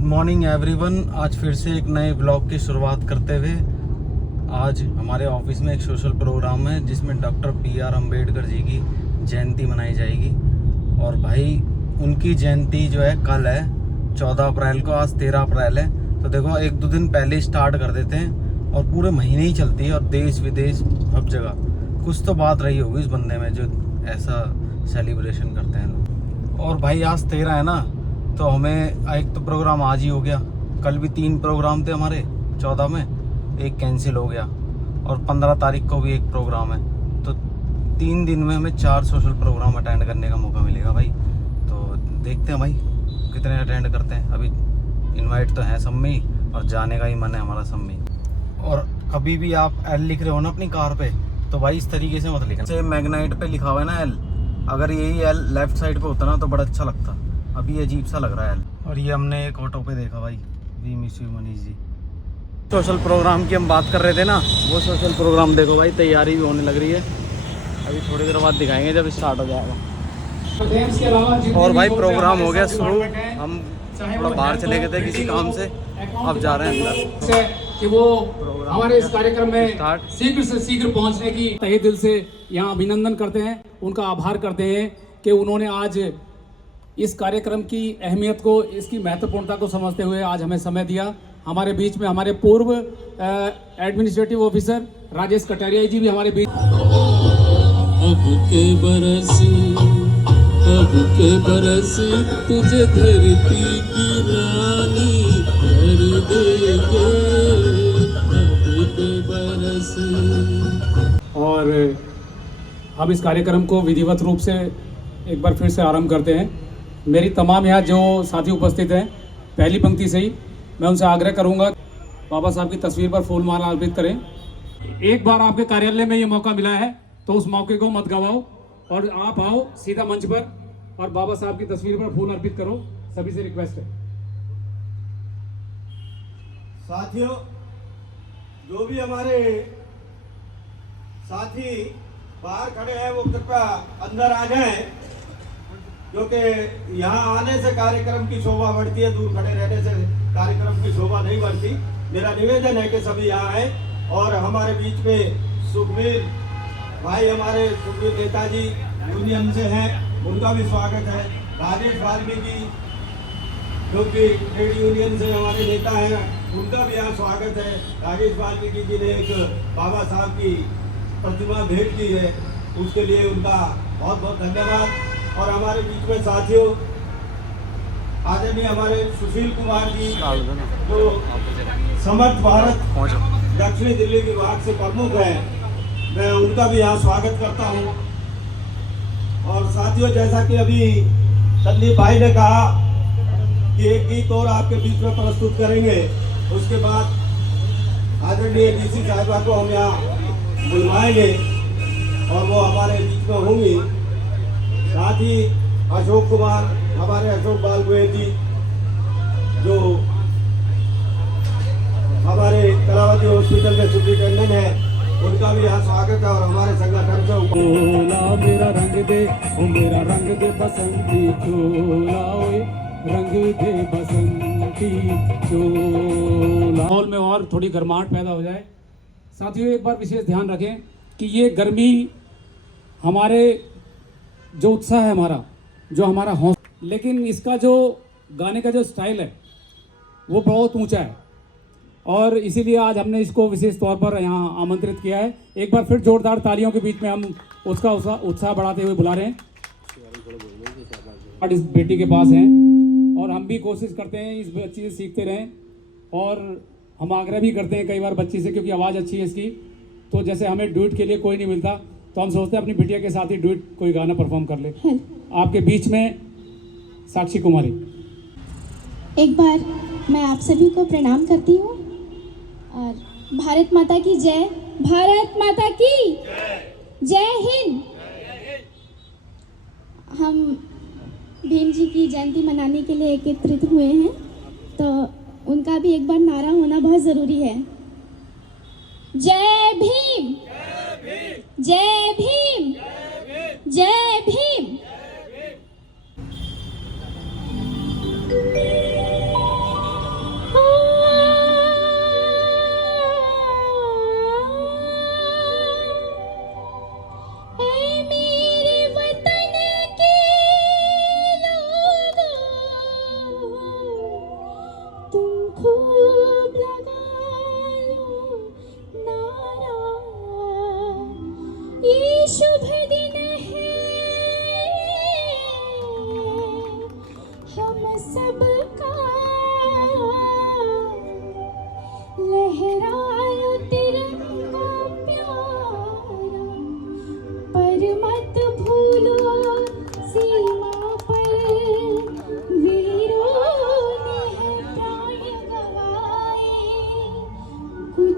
Good morning everyone. आज फिर से एक नए ब्लॉग की शुरुआत करते हुए आज हमारे ऑफिस में एक सोशल प्रोग्राम है जिसमें डॉक्टर PR अम्बेडकर जी की जयंती मनाई जाएगी। और भाई उनकी जयंती जो है कल है 14 अप्रैल को, आज 13 अप्रैल है। तो देखो एक दो दिन पहले स्टार्ट कर देते हैं और पूरे महीने ही चलती है और देश विदेश सब जगह कुछ तो बात रही होगी इस बंदे में जो ऐसा सेलिब्रेशन करते हैं लोग। और भाई आज 13 है ना, तो हमें एक तो प्रोग्राम आज ही हो गया, कल भी 3 प्रोग्राम थे हमारे 14 में, एक कैंसिल हो गया और 15 तारीख को भी एक प्रोग्राम है। तो 3 दिन में हमें 4 सोशल प्रोग्राम अटेंड करने का मौका मिलेगा भाई। तो देखते हैं भाई कितने अटेंड करते हैं। अभी इनवाइट तो है सब में ही और जाने का ही मन है हमारा सब में। और कभी भी आप L लिख रहे हो ना अपनी कार पे, तो भाई इस तरीके से मत लिखना। जैसे मैग्नाइट पे लिखा हुआ है ना L, अगर यही L लेफ्ट साइड पे होता ना तो बड़ा अच्छा लगता। अभी अजीब सा लग रहा है L। और ये हमने एक ऑटो पे देखा भाई, we miss you Manish ji. Social program की हम बात कर रहे थे ना, वो सोशल प्रोग्राम देखो भाई तैयारी भी होने लग रही है। अभी थोड़ी देर बाद दिखाएंगे जब स्टार्ट हो जाएगा। और भाई प्रोग्राम हो गया शुरू, हम थोड़ा बाहर चले गए थे किसी काम से, अब जा रहे हैं अंदर कि वो हमारे इस कार्यक्रम में शीघ्र से शीघ्र पहुंचने की तहे दिल से यहाँ अभिनंदन करते हैं, उनका आभार करते हैं कि उन्होंने आज इस कार्यक्रम की अहमियत को, इसकी महत्वपूर्णता को समझते हुए आज हमें समय दिया। हमारे बीच में हमारे पूर्व एडमिनिस्ट्रेटिव ऑफिसर राजेश कटारिया जी भी हमारे बीच। अब के बरसी तुझे धरती की रानी कर देंगे, अब के बरसी। और हम इस कार्यक्रम को विधिवत रूप से एक बार फिर से आरंभ करते हैं। मेरी तमाम यहाँ जो साथी उपस्थित हैं, पहली पंक्ति से ही मैं उनसे आग्रह करूंगा बाबा साहब की तस्वीर पर फूल माला अर्पित करें। एक बार आपके कार्यालय में ये मौका मिला है तो उस मौके को मत गवाओ और आप आओ सीधा मंच पर और बाबा साहब की तस्वीर पर फूल अर्पित करो। सभी से रिक्वेस्ट है। साथियों, जो भी हमारे साथी बाहर खड़े हैं वो कृपया अंदर आ जाएं, क्योंकि यहाँ आने से कार्यक्रम की शोभा बढ़ती है, दूर खड़े रहने से कार्यक्रम की शोभा नहीं बढ़ती। मेरा निवेदन है कि सभी यहाँ आए। और हमारे बीच में सुखबीर भाई, हमारे सुखबीर नेताजी यूनियन से हैं, उनका भी स्वागत है। राजेश वाल्मीकि जो कि ट्रेड यूनियन से हमारे नेता हैं, उनका भी यहाँ स्वागत है। राजेश वाल्मीकि जी ने एक बाबा साहब की प्रतिमा भेंट की है, उसके लिए उनका बहुत बहुत धन्यवाद। और हमारे बीच में साथियों आदरणीय हमारे सुशील कुमार जी जो समर्थ भारत दक्षिणी दिल्ली विभाग से प्रमुख हैं, मैं उनका भी यहाँ स्वागत करता हूँ। और साथियों, जैसा कि अभी संदीप भाई ने कहा कि एक गीत और आपके बीच में प्रस्तुत करेंगे, उसके बाद आदरणीय DC साहिबा को हम यहाँ बुलवाएंगे और वो हमारे बीच में होंगी। साथ ही अशोक कुमार, हमारे अशोक बाल गोयल जी जो हमारे कलावती हॉस्पिटल के सुपरिटेंडेंट हैं, उनका भी यहाँ स्वागत है। और हमारे संगठन से चोला मेरा रंग दे, ओ मेरा रंग दे बसंती चोला, ओए रंग दे बसंती चोला। माहौल में और थोड़ी गर्माहट पैदा हो जाए। साथियों, एक बार विशेष ध्यान रखें कि ये गर्मी हमारे जो उत्साह है हमारा, जो हमारा हौसला, लेकिन इसका जो गाने का जो स्टाइल है वो बहुत ऊंचा है और इसीलिए आज हमने इसको विशेष तौर पर यहाँ आमंत्रित किया है। एक बार फिर जोरदार तालियों के बीच में हम उसका उत्साह बढ़ाते हुए बुला रहे हैं। इस बेटी के पास हैं और हम भी कोशिश करते हैं इस बच्ची से सीखते रहें। और हम आग्रह भी करते हैं कई बार बच्ची से, क्योंकि आवाज़ अच्छी है इसकी, तो जैसे हमें डुएट के लिए कोई नहीं मिलता तो हम सोचते हैं अपनी बिटिया के साथ ही डुएट कोई गाना परफॉर्म कर ले। आपके बीच में साक्षी कुमारी। एक बार मैं आप सभी को प्रणाम करती हूँ और भारत माता की जय, भारत माता की जय हिंद। हम भीम जी की जयंती मनाने के लिए एकत्रित हुए हैं, तो उनका भी एक बार नारा होना बहुत ज़रूरी है। जय भीम, जय भीम, जय भीम।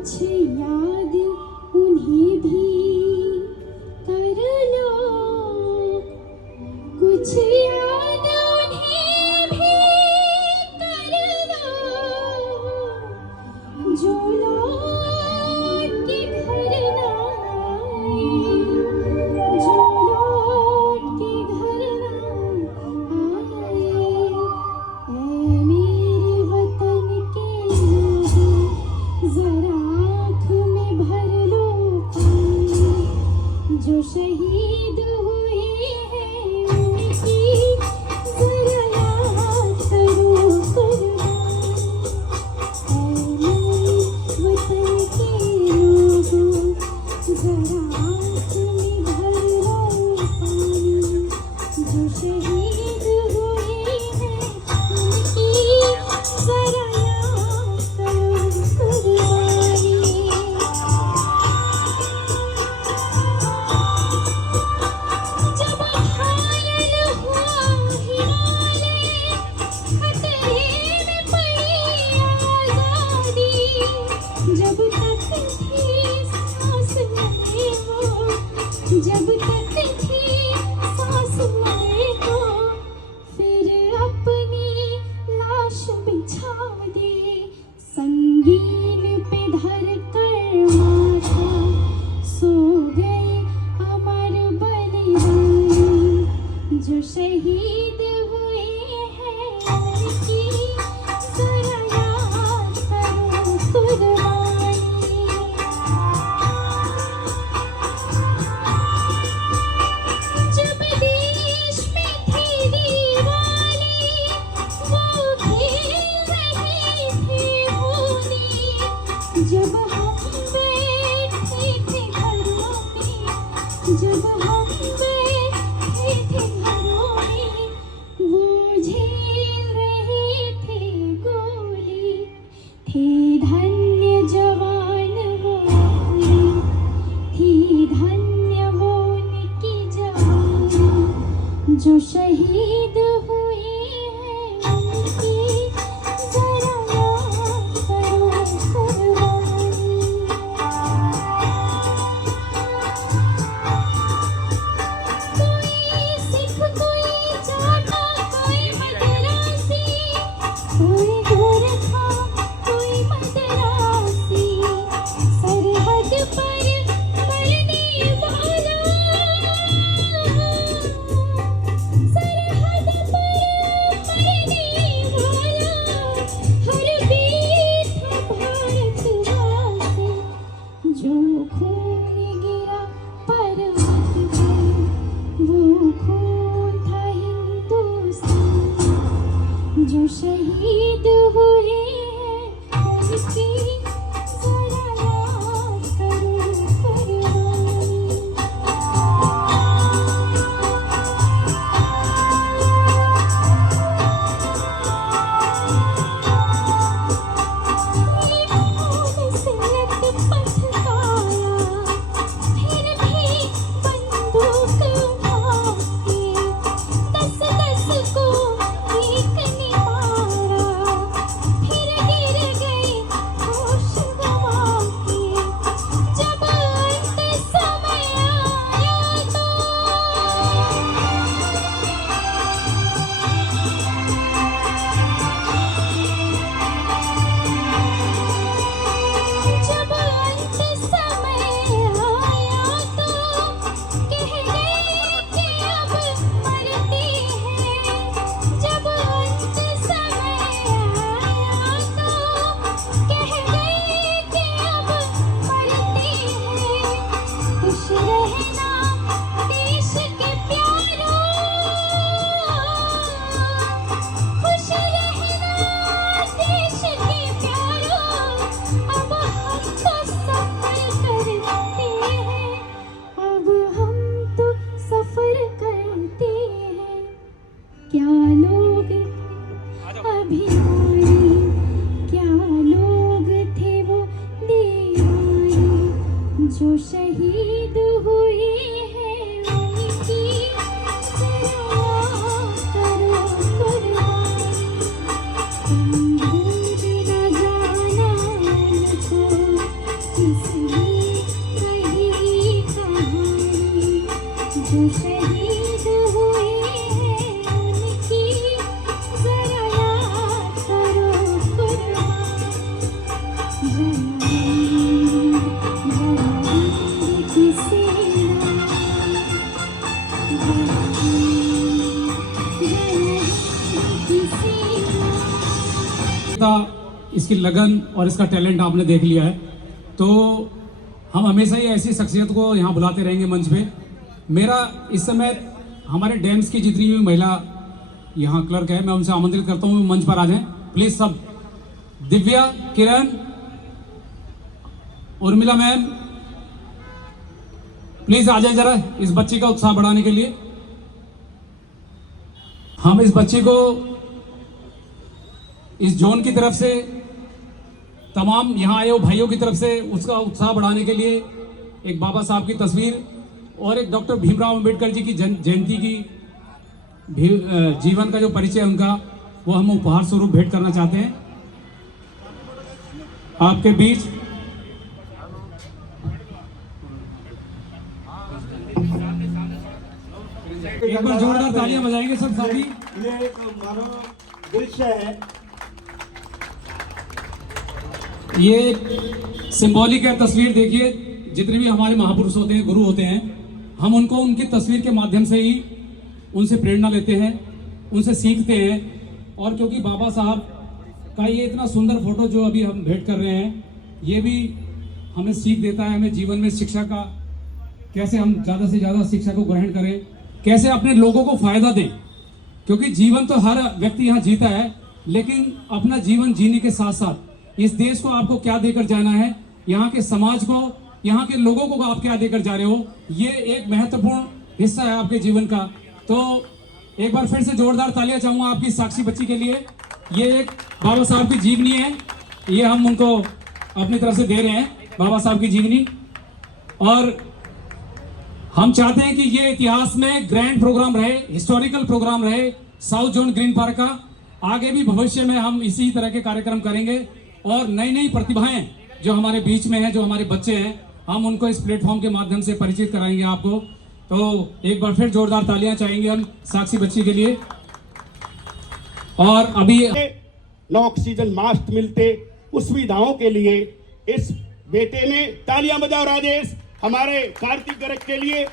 कुछ याद उन्हें भी कर लो, कुछ याद उन्हें भी कर लो, जो लौट के घर ना आए, जो लौट के घर ना आए। ऐ मेरे वतन के लोगों, जरा आँख में भर लो पानी, जो शहीद हुए हैं उनकी जरा याद करो कुर्बानी। ऐ मेरे वतन के लोगों, जरा आँख में भर लो पानी, जो शहीद हुए हैं उनकी जरा याद करो कुर्बानी। जब घायल हुआ हिमालय, खतरे में पड़ी आज़ादी, जब तक थी सांस में वो, जब तक थी सांस में वो, फिर अपनी लाश बिछा दे, संगीन पे धर कर माथा, सो गए अमर बलिदानी, जो शहीद हुए हैं उनकी जरा याद करो कुर्बानी। जब देश में थी दीवानी, वो खेल रहे थे होली, जब हम बैठे थे घरों में, जब हम बैठे थे घरों में, वो झेल रहे थे गोली, थी धन्य जवान वो उनकी, थी धन्य वो उनकी जवानी, जो शहीद हुए हैं उनकी जरा याद करो कुर्बानी। कोई सिख, कोई जाटा, कोई मद्रासी, कोई गोरखा, कोई मद्रासी, सरहद पर मरने वाला, सरहद पर मरने वाला, हर वीर था भारतवासी, जो खून गिरा पर्वत पर, वो खून था हिंदुस्तान, जो शहीद हुए हैं उनकी जरा याद करो कुर्बानी। खून से लथपथ काया, फिर भी बंदूक उठा के, 10-10 को एक ने मारा, फिर गिर गए होश गंवा के, जब अंत समय आया तो, जब अंत समय आया तो, कह गए कि अब मरते हैं, जब अंत समय आया तो, कह गए कि अब मरते हैं। खुश रहना देश के प्यारों, खुश रहना देश के प्यारों, अब हम तो सफर करते हैं, अब हम तो सफर करते हैं। क्या लोग अभिमानी, क्या लोग थे वो दीवाने, जो शहीद हुए हैं उनकी जरा याद करो कुर्बानी। तुम भूल न जाना उनको, निडरता, इसकी लगन और इसका टैलेंट आपने देख लिया है। तो हम हमेशा ही ऐसी शख्सियत को यहाँ बुलाते रहेंगे मंच पे। मेरा इस समय हमारे डैम्स की जितनी भी महिला यहाँ क्लर्क है, मैं उनसे आमंत्रित करता हूँ मंच पर आ जाएं प्लीज सब। दिव्या, किरण, उर्मिला मैम, प्लीज आ जाए जरा इस बच्ची का उत्साह बढ़ाने के लिए। हम इस बच्ची को इस जोन की तरफ से, तमाम यहाँ आए हो भाइयों की तरफ से उसका उत्साह बढ़ाने के लिए एक बाबा साहब की तस्वीर और एक डॉक्टर भीमराव अंबेडकर जी की जयंती की जीवन का जो परिचय उनका, वो हम उपहार स्वरूप भेंट करना चाहते हैं आपके बीच। एक बार जोरदार तालियां बजाएंगे सब साथी। ये एक मानो दृश्य है, ये सिंबॉलिक है तस्वीर। देखिए जितने भी हमारे महापुरुष होते हैं, गुरु होते हैं, हम उनको उनकी तस्वीर के माध्यम से ही उनसे प्रेरणा लेते हैं, उनसे सीखते हैं। और क्योंकि बाबा साहब का ये इतना सुंदर फोटो जो अभी हम भेंट कर रहे हैं, ये भी हमें सीख देता है, हमें जीवन में शिक्षा का, कैसे हम ज़्यादा से ज़्यादा शिक्षा को ग्रहण करें, कैसे अपने लोगों को फायदा दें। क्योंकि जीवन तो हर व्यक्ति यहाँ जीता है, लेकिन अपना जीवन जीने के साथ साथ इस देश को आपको क्या देकर जाना है, यहाँ के समाज को, यहाँ के लोगों को आप क्या देकर जा रहे हो, ये एक महत्वपूर्ण हिस्सा है आपके जीवन का। तो एक बार फिर से जोरदार तालियां चाहूंगा आपकी साक्षी बच्ची के लिए। ये एक बाबा साहब की जीवनी है, ये हम उनको अपनी तरफ से दे रहे हैं, बाबा साहब की जीवनी। और हम चाहते हैं कि ये इतिहास में ग्रैंड प्रोग्राम रहे, हिस्टोरिकल प्रोग्राम रहे साउथ जोन ग्रीन पार्क का। आगे भी भविष्य में हम इसी तरह के कार्यक्रम करेंगे और नई नई प्रतिभाएं जो हमारे बीच में हैं, जो हमारे बच्चे हैं, हम उनको इस प्लेटफॉर्म के माध्यम से परिचित कराएंगे आपको। तो एक बार फिर जोरदार तालियां चाहेंगे हम साक्षी बच्ची के लिए। और अभी न ऑक्सीजन मास्क मिलते, उस सुविधाओं के लिए इस बेटे ने, तालियां बजाओ राजेश, हमारे कार्तिक गर्ग के लिए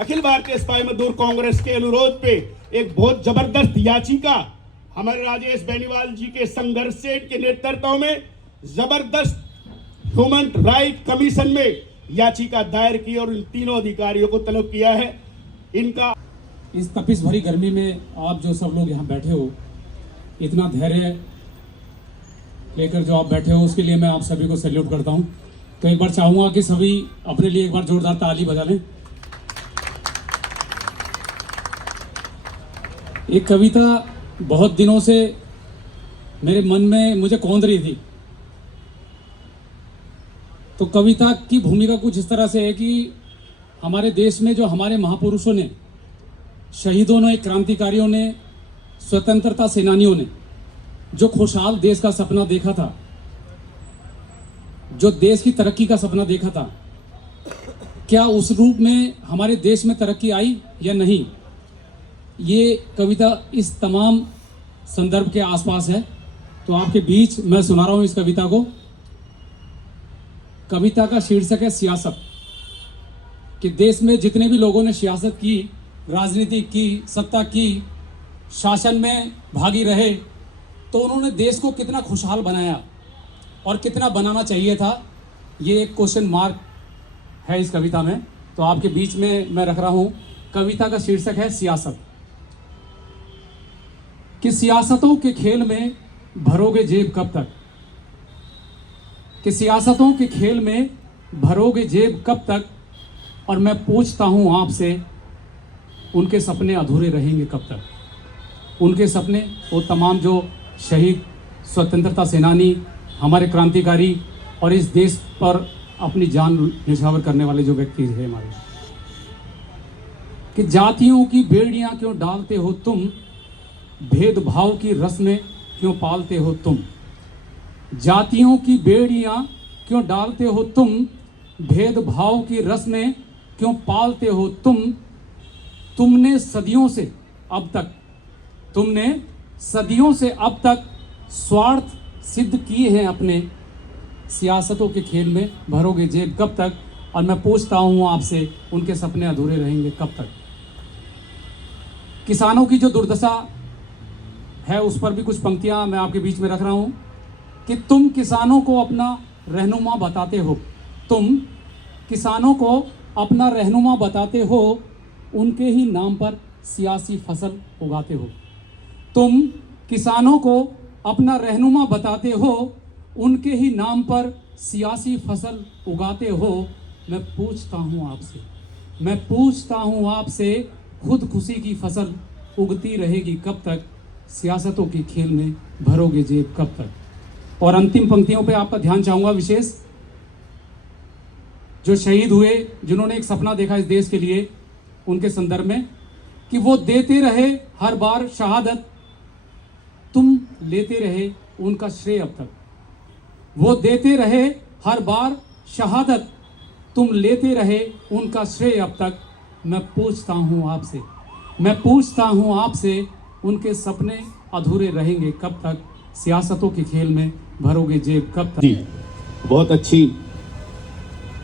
अखिल भारतीय सिपाही मजदूर कांग्रेस के अनुरोध पे एक बहुत जबरदस्त याचिका हमारे राजेश बेनीवाल जी के संघर्ष से के नेतृत्व में जबरदस्त ह्यूमन राइट कमीशन में याचिका दायर की और इन तीनों अधिकारियों को तलब किया है। इनका इस तपिश भरी गर्मी में आप जो सब लोग यहाँ बैठे हो, इतना धैर्य लेकर जो आप बैठे हो, उसके लिए मैं आप सभी को सैल्यूट करता हूँ। तो एक बार चाहूंगा कि सभी अपने लिए एक बार जोरदार ताली बजा लें। एक कविता बहुत दिनों से मेरे मन में मुझे कौंध रही थी। तो कविता की भूमिका कुछ इस तरह से है कि हमारे देश में जो हमारे महापुरुषों ने, शहीदों ने, क्रांतिकारियों ने, स्वतंत्रता सेनानियों ने जो खुशहाल देश का सपना देखा था, जो देश की तरक्की का सपना देखा था, क्या उस रूप में हमारे देश में तरक्की आई या नहीं, ये कविता इस तमाम संदर्भ के आसपास है। तो आपके बीच मैं सुना रहा हूं इस कविता को। कविता का शीर्षक है सियासत। कि देश में जितने भी लोगों ने सियासत की, राजनीति की, सत्ता की, शासन में भागी रहे, तो उन्होंने देश को कितना खुशहाल बनाया और कितना बनाना चाहिए था, ये एक क्वेश्चन मार्क है इस कविता में। तो आपके बीच में मैं रख रहा हूं। कविता का शीर्षक है सियासत। कि सियासतों के खेल में भरोगे जेब कब तक, कि सियासतों के खेल में भरोगे जेब कब तक, और मैं पूछता हूं आपसे, उनके सपने अधूरे रहेंगे कब तक। उनके सपने, वो तमाम जो शहीद, स्वतंत्रता सेनानी, हमारे क्रांतिकारी और इस देश पर अपनी जान न्यौछावर करने वाले जो व्यक्ति हैं हमारे। कि जातियों की बेड़ियां क्यों डालते हो तुम, भेदभाव की रस्में क्यों पालते हो तुम। जातियों की बेड़ियां क्यों डालते हो तुम, भेदभाव की रस्में क्यों पालते हो तुम। तुमने सदियों से अब तक स्वार्थ सिद्ध किए हैं अपने, सियासतों के खेल में भरोगे जेब कब तक, और मैं पूछता हूं आपसे, उनके सपने अधूरे रहेंगे कब तक। किसानों की जो दुर्दशा है उस पर भी कुछ पंक्तियां मैं आपके बीच में रख रहा हूं। कि तुम किसानों को अपना रहनुमा बताते हो, तुम किसानों को अपना रहनुमा बताते हो, उनके ही नाम पर सियासी फसल उगाते हो। तुम किसानों को अपना रहनुमा बताते हो, उनके ही नाम पर सियासी फसल उगाते हो। मैं पूछता हूँ आपसे, खुदकुशी की फसल उगती रहेगी कब तक? सियासतों के खेल में भरोगे जेब कब तक? और अंतिम पंक्तियों पे आपका ध्यान चाहूँगा विशेष, जो शहीद हुए, जिन्होंने एक सपना देखा इस देश के लिए, उनके संदर्भ में, कि वो देते रहे हर बार शहादत, तुम लेते रहे उनका श्रेय अब तक। वो देते रहे हर बार शहादत, तुम लेते रहे उनका श्रेय अब तक। मैं पूछता हूँ आपसे, उनके सपने अधूरे रहेंगे कब तक? सियासतों के खेल में भरोगे जेब कब तक? जी, बहुत अच्छी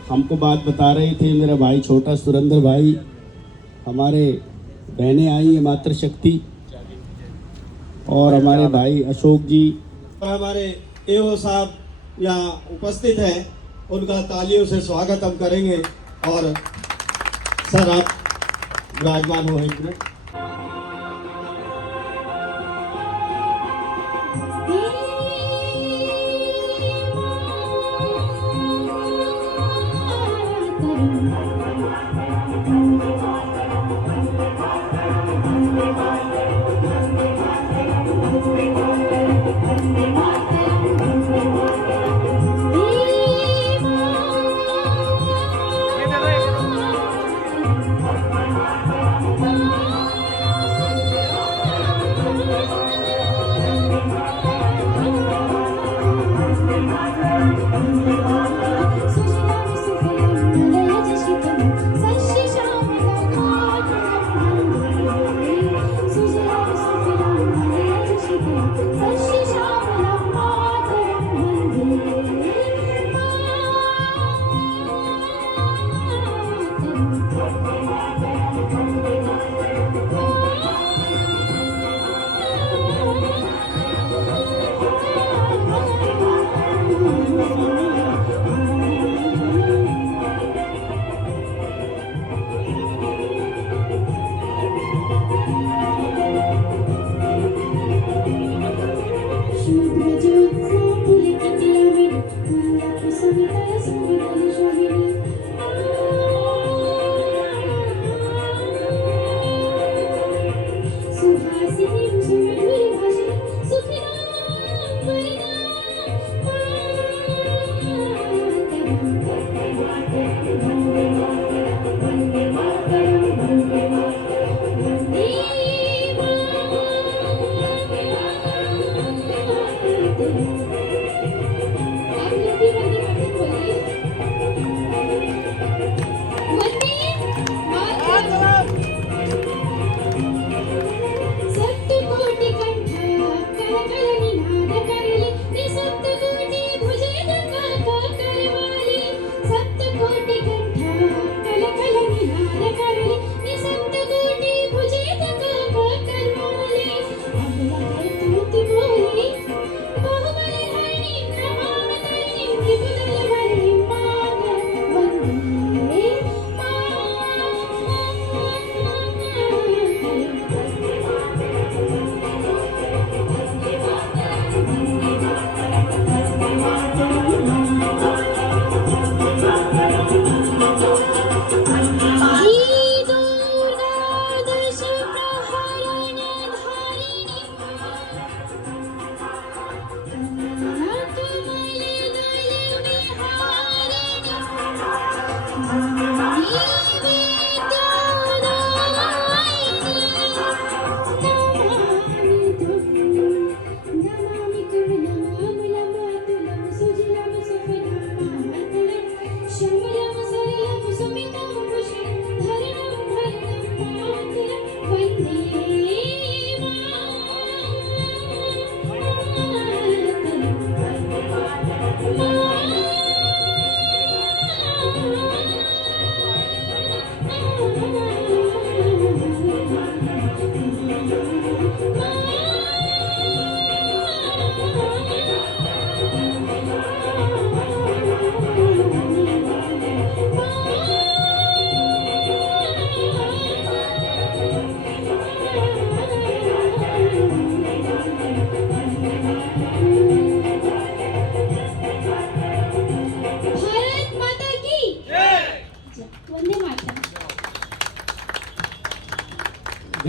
हमको बात बता रहे थे मेरा भाई छोटा सुरेंद्र भाई, हमारे बहनें आई है मातृशक्ति, और हमारे भाई अशोक जी और हमारे एओ साहब यहाँ उपस्थित हैं, उनका तालियों से स्वागत हम करेंगे। और सर आप विराजमान हो एक मिनट।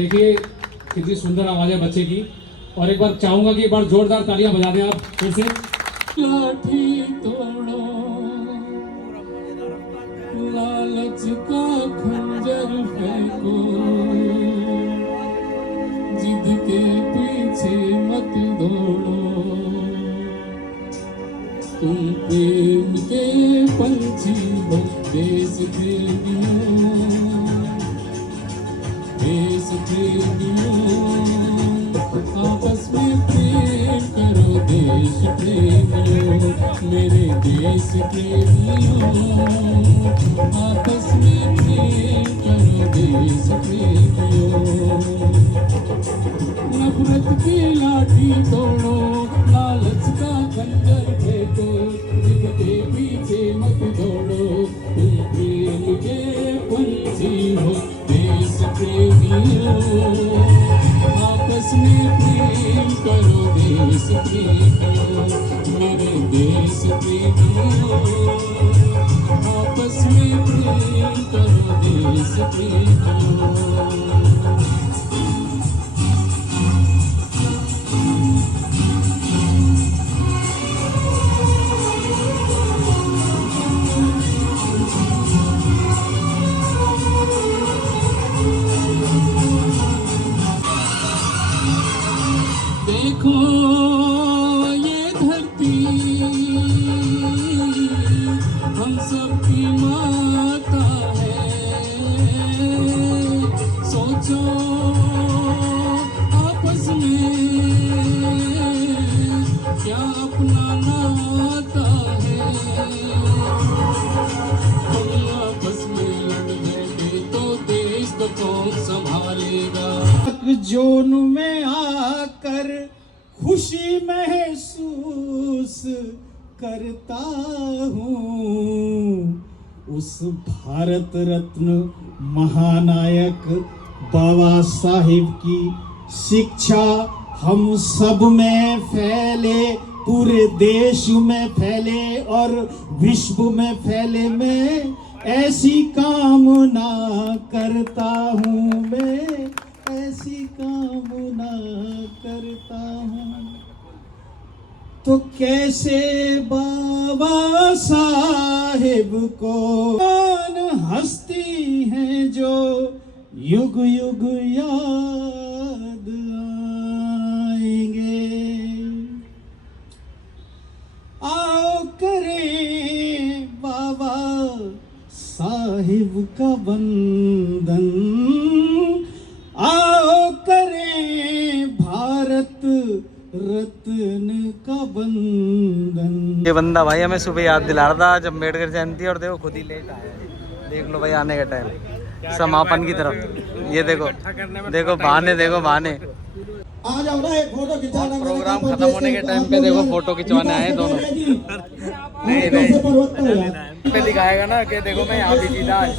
देखिए कितनी सुंदर आवाज़ है बच्चे की। और एक बार चाहूँगा कि एक बार जोरदार तालियां बजा दें आप फिर से। लाठी तोड़ो, लालच का खंजर फेंको, जिद के पीछे मत दौड़ो, तुम प्रेम के पंछी हो, देश प्रेमियों, देश प्रेमियों, आपस में प्रेम करो देश प्रेमियों, मेरे देश प्रेमियों, आपस में प्रेम करो देश प्रेमियों। नफरत की लाठी तोड़ो, लालच का खंजर फेंको, जिद के पीछे मत दौड़ो, तुम प्रेम के पंछी हो, देश प्रेमियों, आपस में प्रेम करो देश प्रेमियों, मेरे देश प्रेमियों, आपस में प्रेम करो देश प्रेमियों। देखो ये धरती हम सबकी माता है, सोचो आपस में क्या अपना नाता है, हम आपस में लड़ बैठे तो देश को कौन संभालेगा। जोन में आकर खुशी महसूस करता हूँ, उस भारत रत्न महानायक बाबा साहिब की शिक्षा हम सब में फैले, पूरे देश में फैले और विश्व में फैले, मैं ऐसी कामना करता हूँ, मैं ऐसी कामना करता हूँ। तो कैसे बाबा साहिब को हस्ती हैं जो युग युग याद आएंगे, आओ करें बाबा साहिब का वंदन, आओ करें भारत रत्न का वंदन। ये बंदा भाई हमें सुबह याद दिला रहा था जब अम्बेडकर जयंती, और देखो खुद ही लेट आया। देख लो भाई आने का टाइम समापन की तरफ। ये देखो देखो बहाने, देखो बहाने। आ जाओ ना एक फोटो खिंचाना। प्रोग्राम खत्म होने के टाइम पे देखो फोटो खिंचवाने आए दोनों। नहीं नहीं पे दिखाएगा ना कि देखो मैं यहाँ भी जीता आज।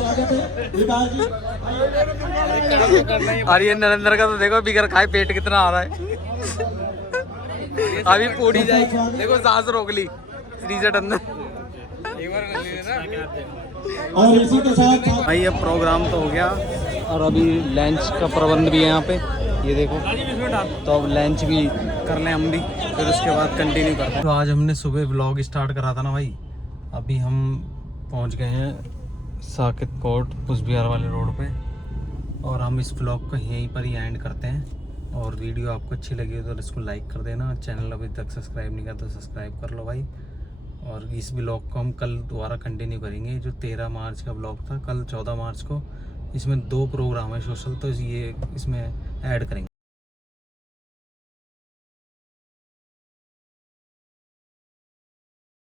और ये नरेंद्र का तो देखो बिगर खाए पेट कितना आ रहा है। अभी पूरी जाएगी, देखो सांस रोक ली रीसेट अंदर। और इसी के साथ भाई ये प्रोग्राम तो हो गया और अभी लंच का प्रबंध भी है यहाँ पे, ये देखो। तो अब लंच भी कर लें हम भी, फिर उसके बाद कंटिन्यू करते हैं। तो आज हमने सुबह व्लॉग स्टार्ट करा था ना भाई, अभी हम पहुँच गए हैं साकेत कोट कुचबिहार वाले रोड पे, और हम इस व्लॉग को यहीं पर ही एंड करते हैं। और वीडियो आपको अच्छी लगी हो तो इसको लाइक कर देना, चैनल अभी तक सब्सक्राइब नहीं करता तो सब्सक्राइब कर लो भाई। और इस व्लॉग को हम कल दोबारा कंटिन्यू करेंगे। जो 13 मार्च का व्लॉग था, कल 14 मार्च को इसमें 2 प्रोग्राम है सोशल, तो ये इसमें ऐड करेंगे।